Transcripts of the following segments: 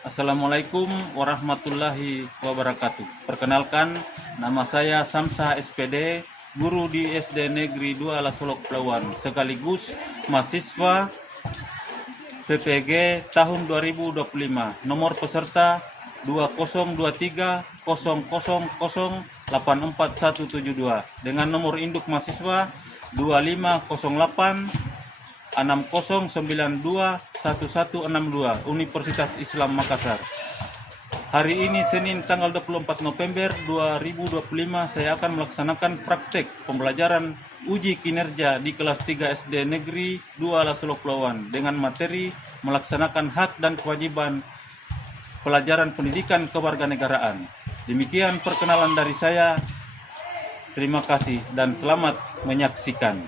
Assalamualaikum warahmatullahi wabarakatuh. Perkenalkan, nama saya Samsah SPD, guru di SD Negeri 2 Lasolok Pelawan, sekaligus mahasiswa PPG tahun 2025. Nomor peserta 20230000847172 dengan nomor induk mahasiswa 2508 60921162 Universitas Islam Makassar. Hari ini Senin tanggal 24 November 2025 saya akan melaksanakan praktek pembelajaran uji kinerja di kelas 3 SD Negeri 2 Lasolok Pelawan dengan materi melaksanakan hak dan kewajiban pelajaran pendidikan kewarganegaraan. Demikian perkenalan dari saya. Terima kasih dan selamat menyaksikan.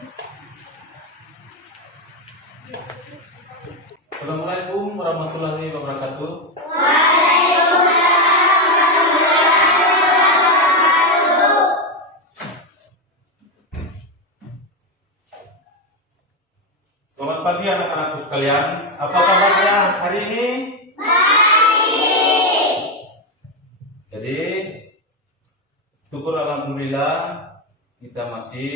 Assalamualaikum warahmatullahi wabarakatuh. Selamat pagi anak-anakku sekalian. Apa kabarnya hari ini? Baik. Jadi, syukur alhamdulillah kita masih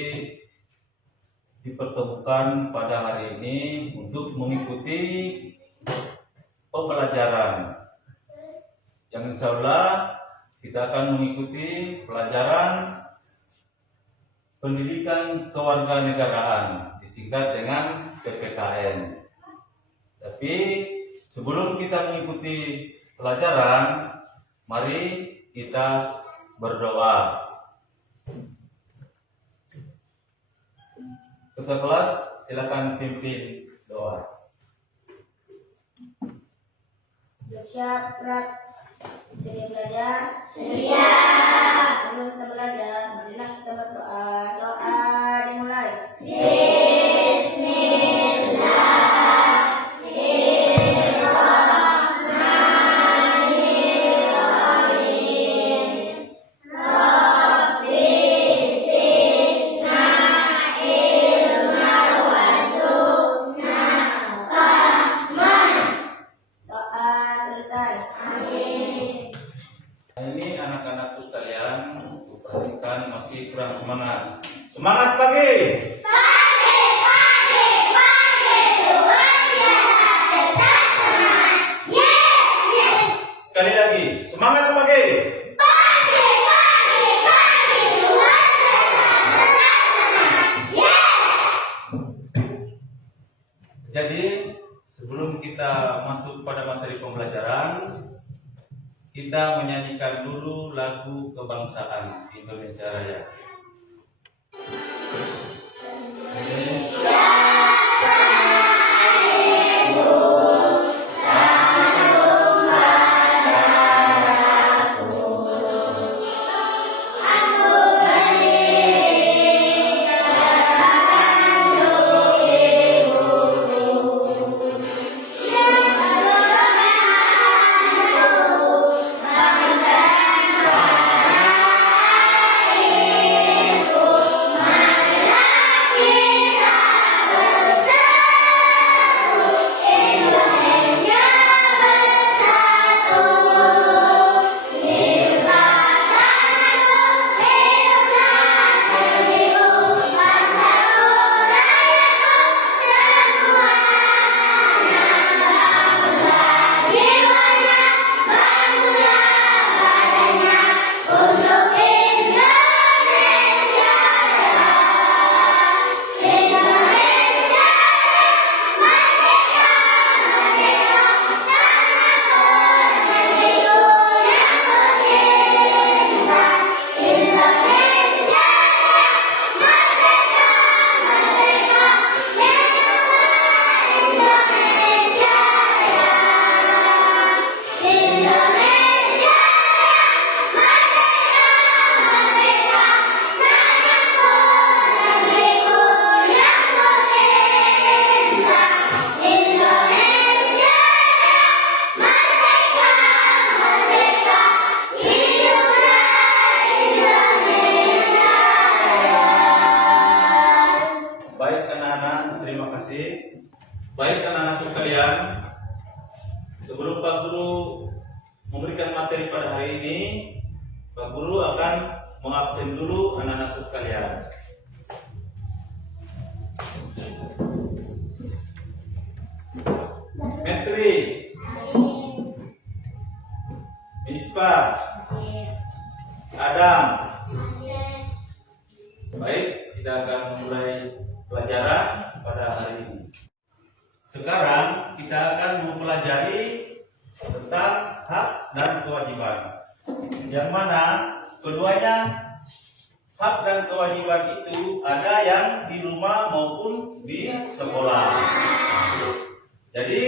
dipertemukan pada hari ini untuk mengikuti pembelajaran yang insya Allah kita akan mengikuti pelajaran pendidikan kewarganegaraan disingkat dengan PPKN. Tapi sebelum kita mengikuti pelajaran, mari kita berdoa. Ketua kelas, silakan pimpin doa. Siap, berat. Sedia belajar? Siap. Sebelum kita belajar, marilah kita berdoa. Doa dimulai. Ini anak-anakku sekalian, perhatikan masih kurang semangat. Semangat pagi! Sekali lagi, semangat pagi! Jadi, sebelum kita masuk pada materi pembelajaran, kita menyanyikan dulu lagu kebangsaan Indonesia Raya. sebelum Pak Guru memberikan materi pada hari ini, Pak Guru akan mengabsen dulu anak-anakku sekalian. Metri, Mispa, Adam. Baik, kita akan mulai pelajaran pada hari ini. Sekarang kita akan mempelajari tentang hak dan kewajiban. Yang mana keduanya hak dan kewajiban itu ada yang di rumah maupun di sekolah. Jadi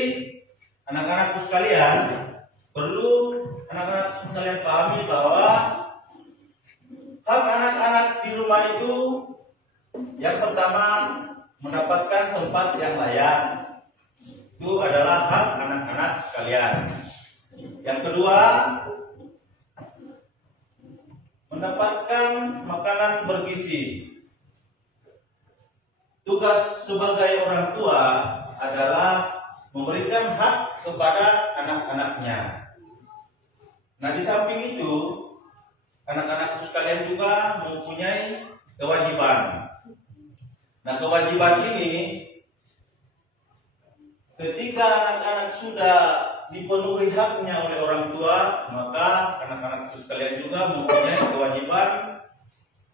anak-anakku sekalian, perlu anak-anak sekalian pahami bahwa hak anak-anak di rumah itu yang pertama mendapatkan tempat yang layak. Itu adalah hak anak-anak sekalian. Yang kedua, mendapatkan makanan bergizi. Tugas sebagai orang tua adalah memberikan hak kepada anak-anaknya. Nah, di samping itu, anak-anakku sekalian juga mempunyai kewajiban. Nah, kewajiban ini ketika anak-anak sudah dipenuhi haknya oleh orang tua, maka anak-anak sekalian juga mempunyai kewajiban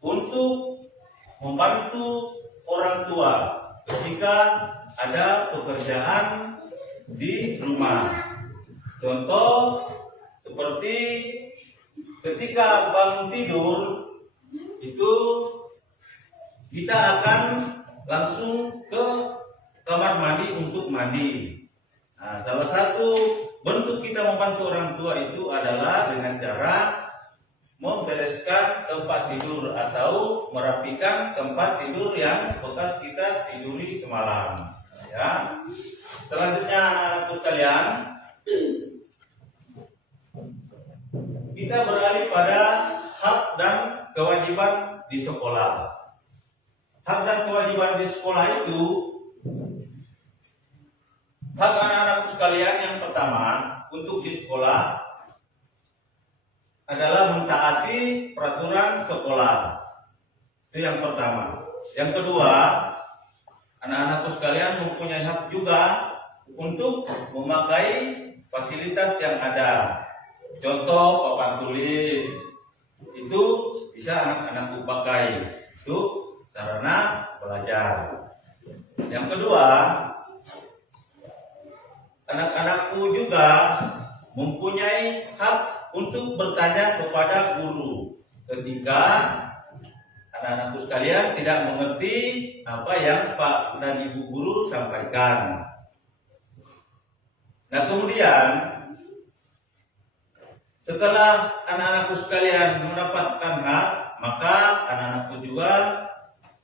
untuk membantu orang tua ketika ada pekerjaan di rumah. Contoh seperti ketika bangun tidur itu kita akan langsung ke kamar mandi untuk mandi. Nah, salah satu bentuk kita membantu orang tua itu adalah dengan cara membereskan tempat tidur atau merapikan tempat tidur yang bekas kita tiduri semalam. Ya. Selanjutnya anak-anakku sekalian, kita beralih pada hak dan kewajiban di sekolah. Hak dan kewajiban di sekolah itu, hak anak-anakku sekalian yang pertama untuk di sekolah adalah mentaati peraturan sekolah. Itu yang pertama. Yang kedua, anak-anakku sekalian mempunyai hak juga untuk memakai fasilitas yang ada. Contoh papan tulis itu bisa anak-anakku pakai. Itu sarana belajar. Yang kedua, anak-anakku juga mempunyai hak untuk bertanya kepada guru ketika anak-anakku sekalian tidak mengerti apa yang Pak dan Ibu guru sampaikan. Nah, kemudian setelah anak-anakku sekalian mendapatkan hak, maka anak-anakku juga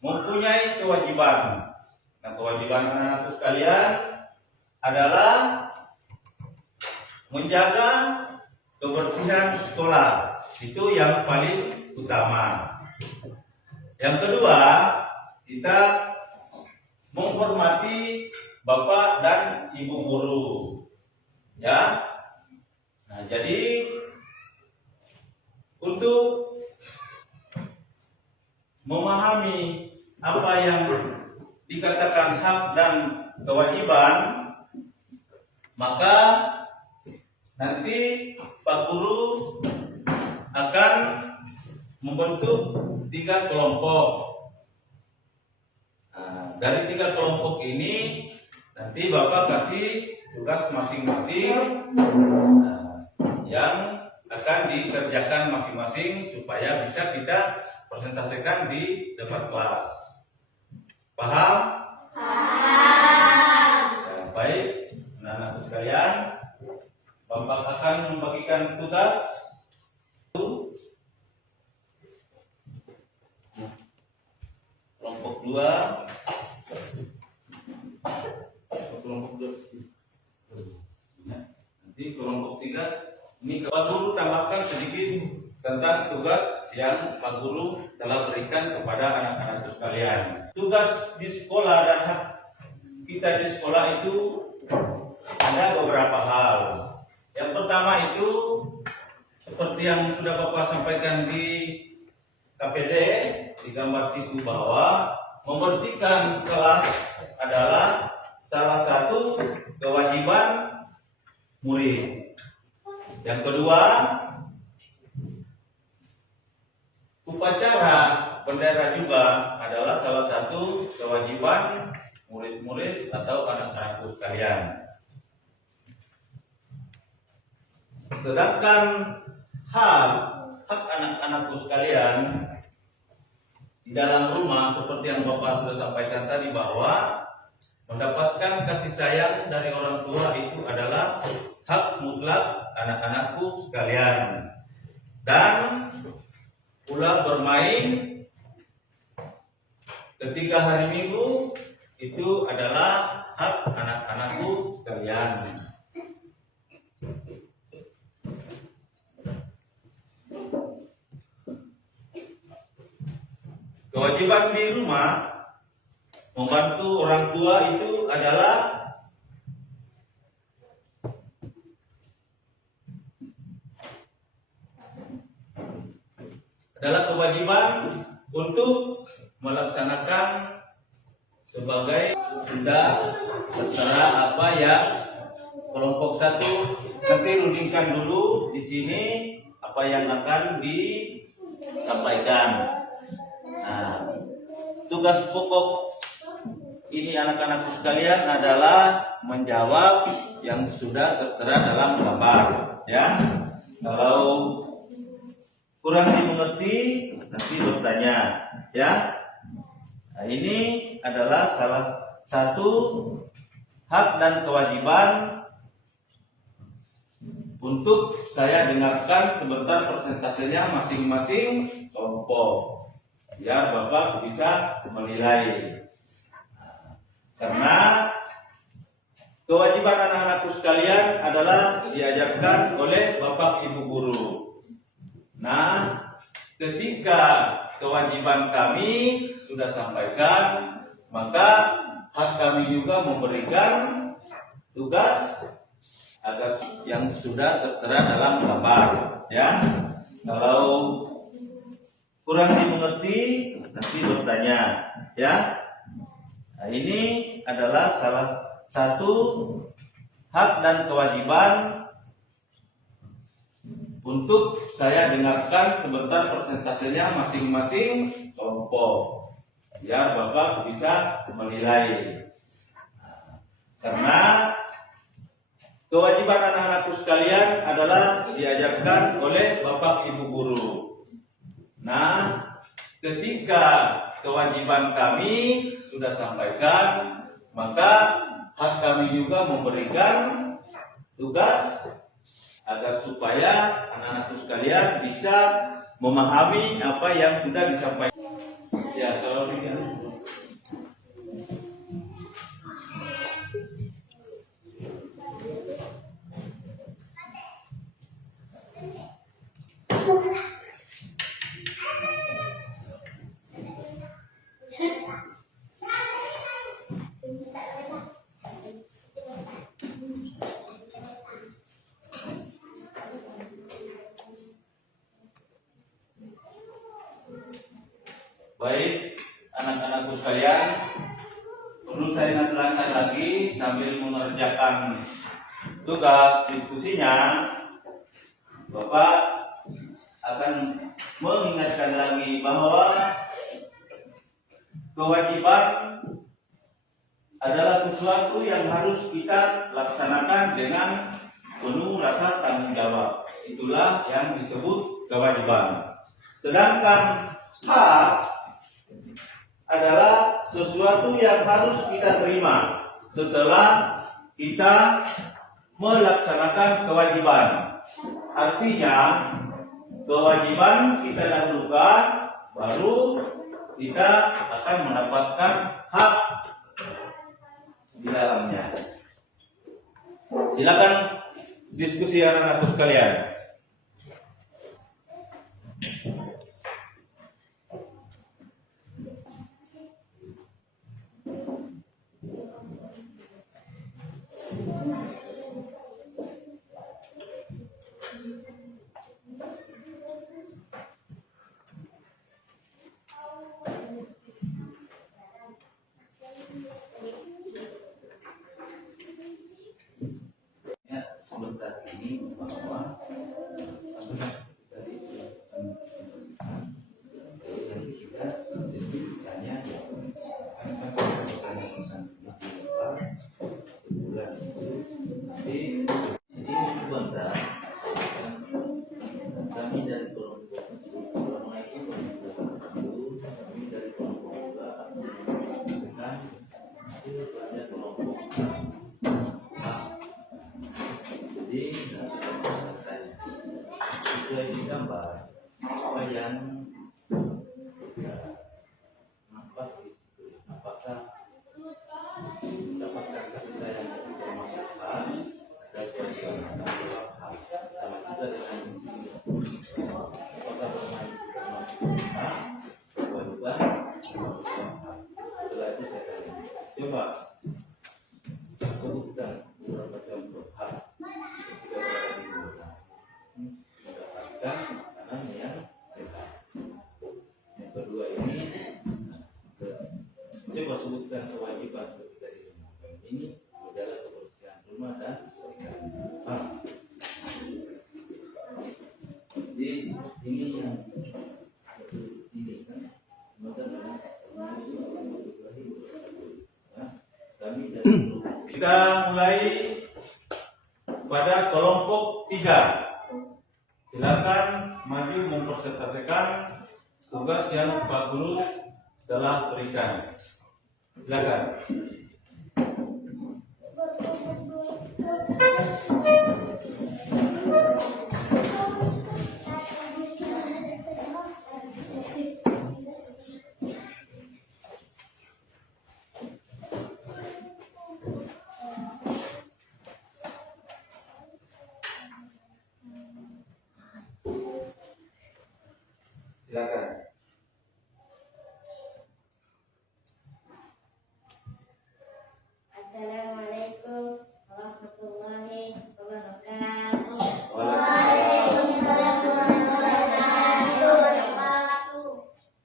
mempunyai kewajiban. Nah, kewajiban anak-anakku sekalian adalah menjaga kebersihan sekolah. Itu yang paling utama. Yang kedua, kita menghormati Bapak dan Ibu guru. Ya. Nah, jadi untuk memahami apa yang dikatakan hak dan kewajiban, maka nanti Pak Guru akan membentuk 3 kelompok. Nah, dari 3 kelompok ini nanti Bapak kasih tugas masing-masing yang akan dikerjakan masing-masing supaya bisa kita presentasikan di depan kelas. Paham? Paham. Ya, baik, anak-anakku sekalian, Bapak akan membagikan tugas. Kelompok 2. Kelompok 2. Nanti kelompok 3. Ini Pak Guru tambahkan sedikit tentang tugas yang Pak Guru telah berikan kepada anak-anak sekalian. Tugas di sekolah dan hak kita di sekolah itu ada beberapa hal. pertama itu seperti yang sudah Bapak sampaikan di KPD di gambar situ bahwa membersihkan kelas adalah salah satu kewajiban murid. Yang kedua, upacara bendera juga adalah salah satu kewajiban murid-murid atau anak-anakku sekalian. Sedangkan hak anak-anakku sekalian di dalam rumah seperti yang Bapak sudah sampaikan tadi bahwa mendapatkan kasih sayang dari orang tua itu adalah hak mutlak anak-anakku sekalian. Dan pula bermain ketika hari Minggu itu adalah hak anak-anakku sekalian. Kewajiban di rumah membantu orang tua itu adalah kewajiban untuk melaksanakan sebagai sudah tertera apa ya kelompok 1 nanti rundingkan dulu di sini apa yang akan disampaikan. Nah, tugas pokok ini anak-anakku sekalian adalah menjawab yang sudah tertera dalam gambar, ya. Kalau kurang dimengerti nanti bertanya, ya. Nah, ini adalah salah satu hak dan kewajiban untuk saya dengarkan sebentar persentasenya masing-masing kelompok, biar Bapak bisa menilai. Karena kewajiban anak-anakku sekalian adalah diajarkan oleh Bapak Ibu guru. Nah, ketika kewajiban kami sudah sampaikan, maka hak kami juga memberikan tugas agar yang sudah tertera dalam gambar, ya. Kalau kurang dimengerti nanti bertanya, ya. Nah, ini adalah salah satu hak dan kewajiban untuk saya dengarkan sebentar persentasenya masing-masing kelompok, biar Bapak bisa menilai. Karena kewajiban anak-anakku sekalian adalah diajarkan oleh Bapak Ibu guru. Nah, ketika kewajiban kami sudah sampaikan, maka hak kami juga memberikan tugas agar supaya anak-anakku sekalian bisa memahami apa yang sudah disampaikan. Ya, kalau begini. Baik, anak-anakku sekalian, perlu saya ingatkan lagi sambil mengerjakan tugas diskusinya, Bapak akan mengingatkan lagi bahwa kewajiban adalah sesuatu yang harus kita laksanakan dengan penuh rasa tanggung jawab. Itulah yang disebut kewajiban. Sedangkan hak adalah sesuatu yang harus kita terima setelah kita melaksanakan kewajiban. Artinya, kewajiban kita dahulukan, baru kita akan mendapatkan hak di dalamnya. Silakan diskusi anak-anakku sekalian. saat ini bahwa tadi yang kita sertifikatnya ya bulan itu ini sebentar kami dari kelompok kami dari kelompok kan itu pada kelompok jadi saya sesuai gambar apa yang nampak di situ apakah mendapatkan kasih sayang dari masyarakat dan kewajiban hak sama juga dengan apakah bermain kewajiban setelah itu saya tanya coba sebutkan beberapa contoh hak ketika berada di rumah mendapatkan makanan yang sehat. Yang kedua ini coba sebutkan kewajiban ketika di rumah. Ini menjaga kebersihan rumah dan kebersihan. Jadi ini yang ini kan kita mulai pada kelompok 3. Silakan maju mempresentasikan tugas yang Pak Guru telah berikan. Silakan. Silakan. Assalamualaikum warahmatullahi wabarakatuh. Waalaikumsalam warahmatullahi wabarakatuh.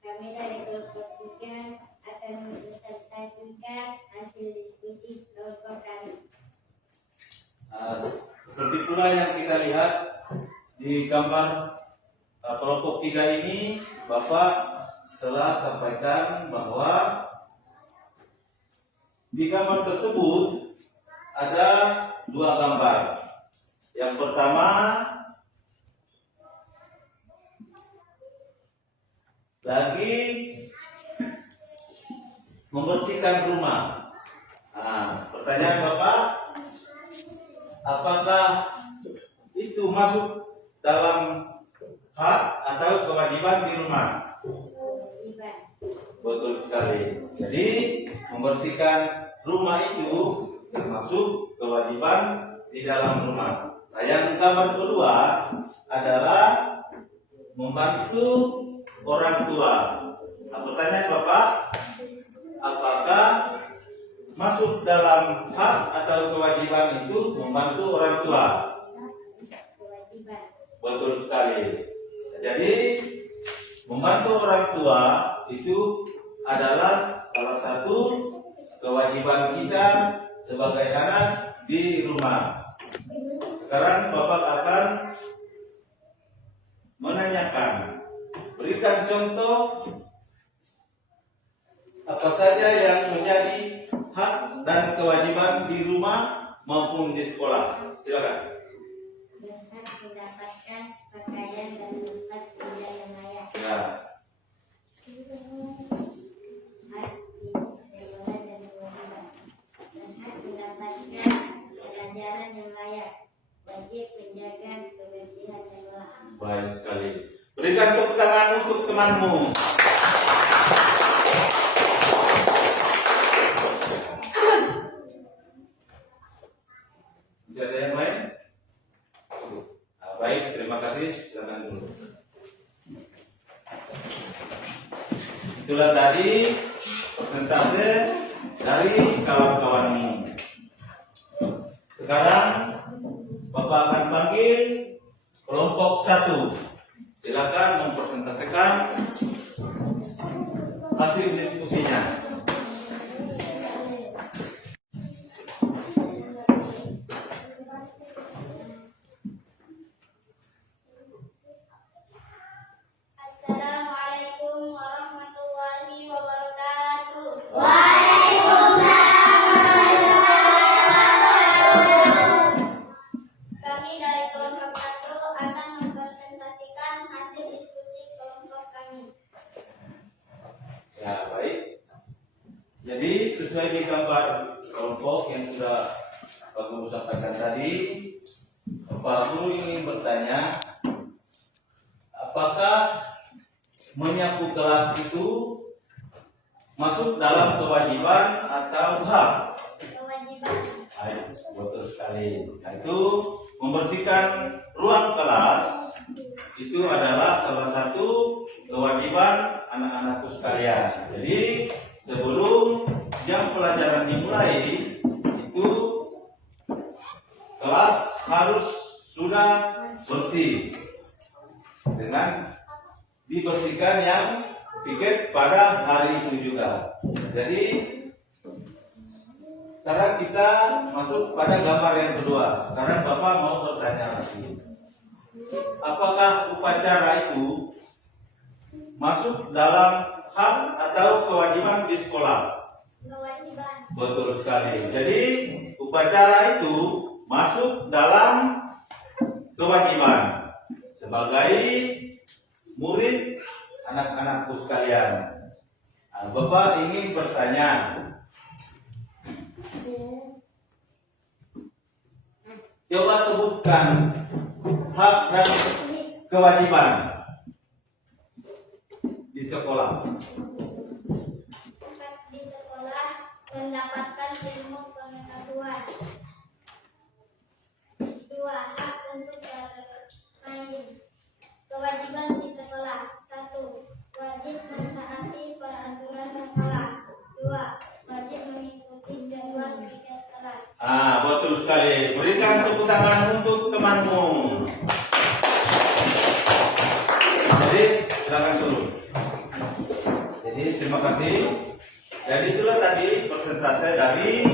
Kami dari kelompok 3 akan mempresentasikan hasil diskusi kelompok kami. Seperti pula yang kita lihat di gambar kelompok 3 ini, Bapak telah sampaikan bahwa di gambar tersebut ada 2 gambar. Yang pertama lagi membersihkan rumah. Nah, pertanyaan Bapak, apakah itu masuk dalam hak atau kewajiban di rumah? Kewajiban. Betul sekali. Jadi membersihkan rumah itu termasuk kewajiban di dalam rumah. Nah, yang gambar kedua adalah membantu orang tua. Nah, pertanyaan Bapak, apakah masuk dalam hak atau kewajiban itu membantu orang tua? Kewajiban. Betul sekali. Jadi membantu orang tua itu adalah salah satu kewajiban kita sebagai anak di rumah. Sekarang Bapak akan menanyakan, berikan contoh apa saja yang menjadi hak dan kewajiban di rumah maupun di sekolah. Silakan. Berhak mendapatkan pakaian dan tempat tinggal yang layak. Ya. Hak di sekolah dan kewajiban. Berhak mendapatkan pelajaran yang layak. Wajib menjaga kebersihan sekolah. Baik sekali. Berikan tepuk tangan untuk temanmu. Masih ada yang lain? Baik, terima kasih. Silakan dulu. Itulah tadi persentase dari kawan-kawanmu. Sekarang Bapak akan panggil kelompok 1. Silakan mempresentasikan hasil diskusinya. dari kelompok 1 akan mempresentasikan hasil diskusi kelompok kami. Ya, baik. Jadi sesuai di gambar kelompok yang sudah Pak Guru sampaikan tadi, Pak Guru ingin bertanya, apakah menyapu kelas itu masuk dalam kewajiban atau hak? Kewajiban. Baik, betul sekali. Nah, itu membersihkan ruang kelas itu adalah salah satu kewajiban anak-anakku sekalian. Jadi sebelum jam pelajaran dimulai itu kelas harus sudah bersih dengan dibersihkan yang tiket pada hari itu juga. Jadi sekarang kita masuk pada gambar yang kedua. Sekarang Bapak mau bertanya lagi. Apakah upacara itu masuk dalam hak atau kewajiban di sekolah? Kewajiban. Betul sekali. Jadi upacara itu masuk dalam kewajiban sebagai murid anak-anakku sekalian. Nah, Bapak ingin bertanya, coba sebutkan hak dan kewajiban di sekolah. Hak di sekolah mendapatkan ilmu pengetahuan. 2. Hak untuk bermain. Kewajiban di sekolah. 1. Wajib mentaati peraturan sekolah. 2. Wajib mengikuti jadwal piket kelas. Betul sekali. Berikan tepuk tangan untuk temanmu. Jadi silakan turun. Jadi terima kasih. Jadi itulah tadi persentase dari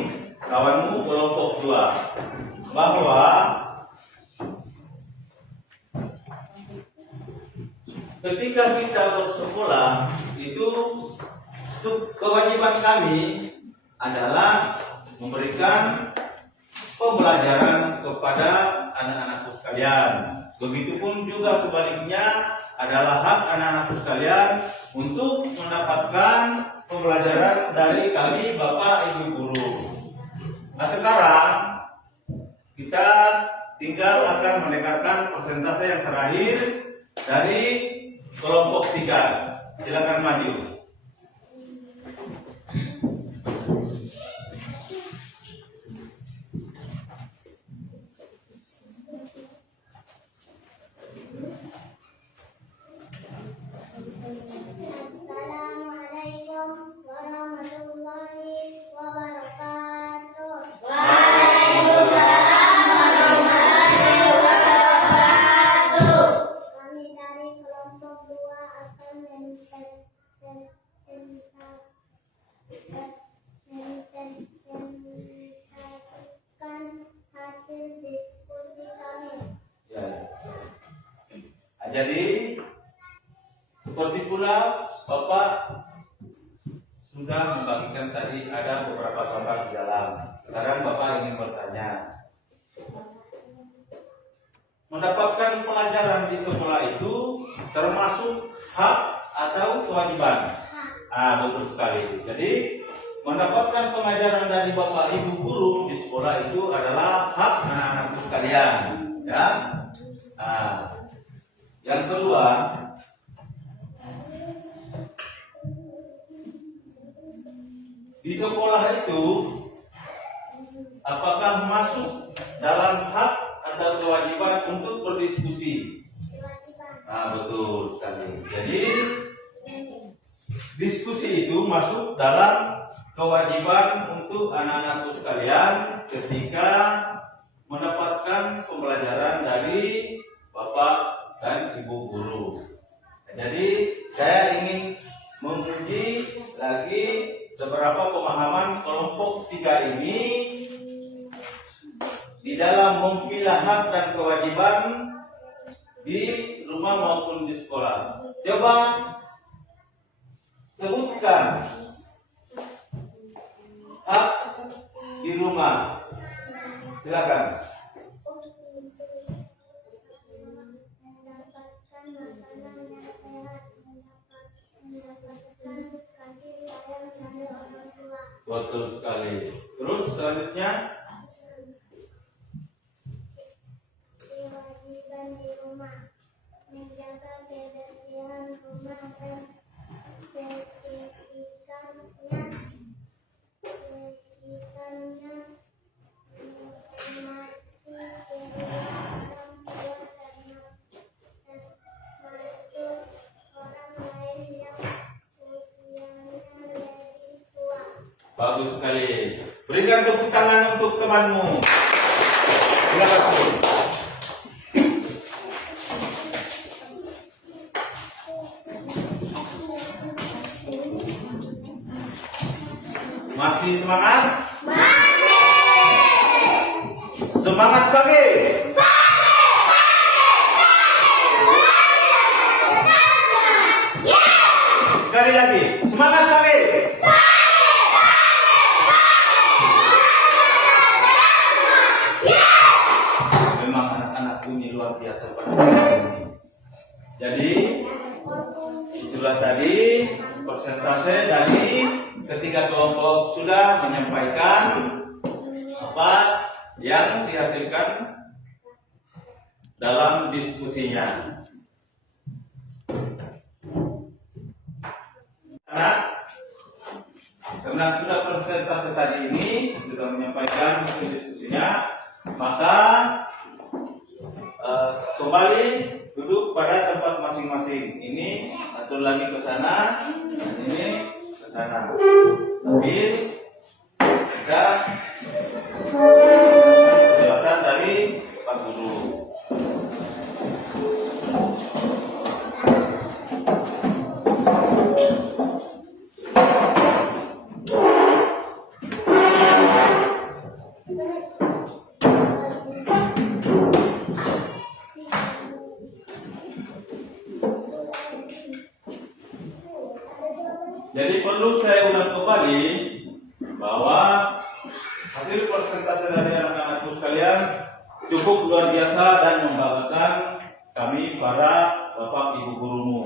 kawanmu kelompok 2 bahwa ketika kita bersekolah itu kewajiban kami adalah memberikan pembelajaran kepada anak-anakku sekalian. Begitupun juga sebaliknya adalah hak anak-anakku sekalian untuk mendapatkan pembelajaran dari kami Bapak Ibu Guru. Nah sekarang kita tinggal akan mendengarkan persentase yang terakhir dari kelompok 3. Silakan maju. Assalamualaikum warahmatullahi wabarakatuh. Kami dari kelompok 2 akan mempresentasikan hasil diskusi kami. Ya. Jadi seperti pula Bapak sudah membagikan tadi ada beberapa gambar di dalam. Sekarang Bapak ingin bertanya, mendapatkan pelajaran di sekolah itu termasuk hak atau kewajiban? Betul sekali. Jadi mendapatkan pengajaran dari Bapak Ibu Guru di sekolah itu adalah hak anak-anakku sekalian. Ya. Yang kedua, di sekolah itu apakah masuk dalam hak atau kewajiban untuk berdiskusi? Betul sekali. Jadi diskusi itu masuk dalam kewajiban untuk anak-anakku sekalian ketika mendapatkan pembelajaran dari Bapak dan Ibu Guru. Jadi saya ingin menguji lagi beberapa pemahaman kelompok 3 ini di dalam memilah hak dan kewajiban di rumah maupun di sekolah. Coba sebutkan hak di rumah. Silakan. Betul sekali. Terus selanjutnya, kewajiban di rumah menjaga kebersihan rumah dan kesuciannya, menghormati kedua orang tua dan membantu orang lain yang usianya lebih tua. bagus sekali. Berikan tepuk tangan untuk temanmu. Silakan. Masih semangat? Masih. Semangat pagi. Sekali lagi, semangat pagi. Memang anak-anakku ini luar biasa pada hari ini. Jadi itulah tadi persentase dari ketiga kelompok sudah menyampaikan apa yang dihasilkan dalam diskusinya. Karena sudah persentase tadi ini sudah menyampaikan hasil diskusinya, maka kembali duduk pada tempat masing-masing. Ini atur lagi ke sana, dan ini ke sana. Ambil kita penjelasan dari Pak Guru. Jadi perlu saya ulang kembali bahwa hasil persentase dari anak-anakku sekalian cukup luar biasa dan membanggakan kami para bapak ibu gurumu.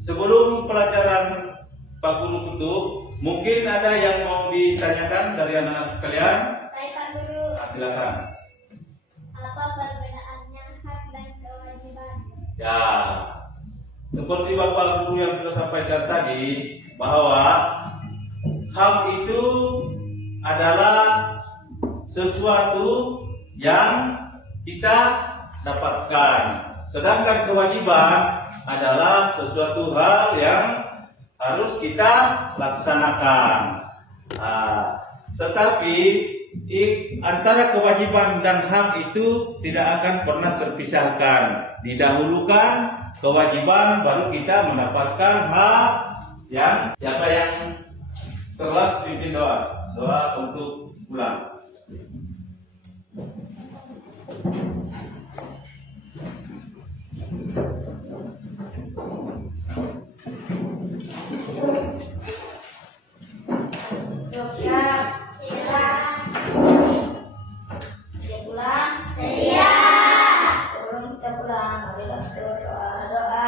Sebelum pelajaran Pak Guru tutup, mungkin ada yang mau ditanyakan dari anak-anak sekalian? Saya Pak Guru. Nah, silakan. Apa perbedaannya hak dan kewajiban? Ya, seperti Bapak Guru yang sudah sampaikan tadi, bahwa hak itu adalah sesuatu yang kita dapatkan, sedangkan kewajiban adalah sesuatu hal yang harus kita laksanakan. Tetapi antara kewajiban dan hak itu tidak akan pernah terpisahkan. Didahulukan kewajiban, baru kita mendapatkan hak. Yang siapa yang kelas pimpin doa untuk pulang. Siap. Siap pulang. Sebelum kita pulang, marilah berdoa.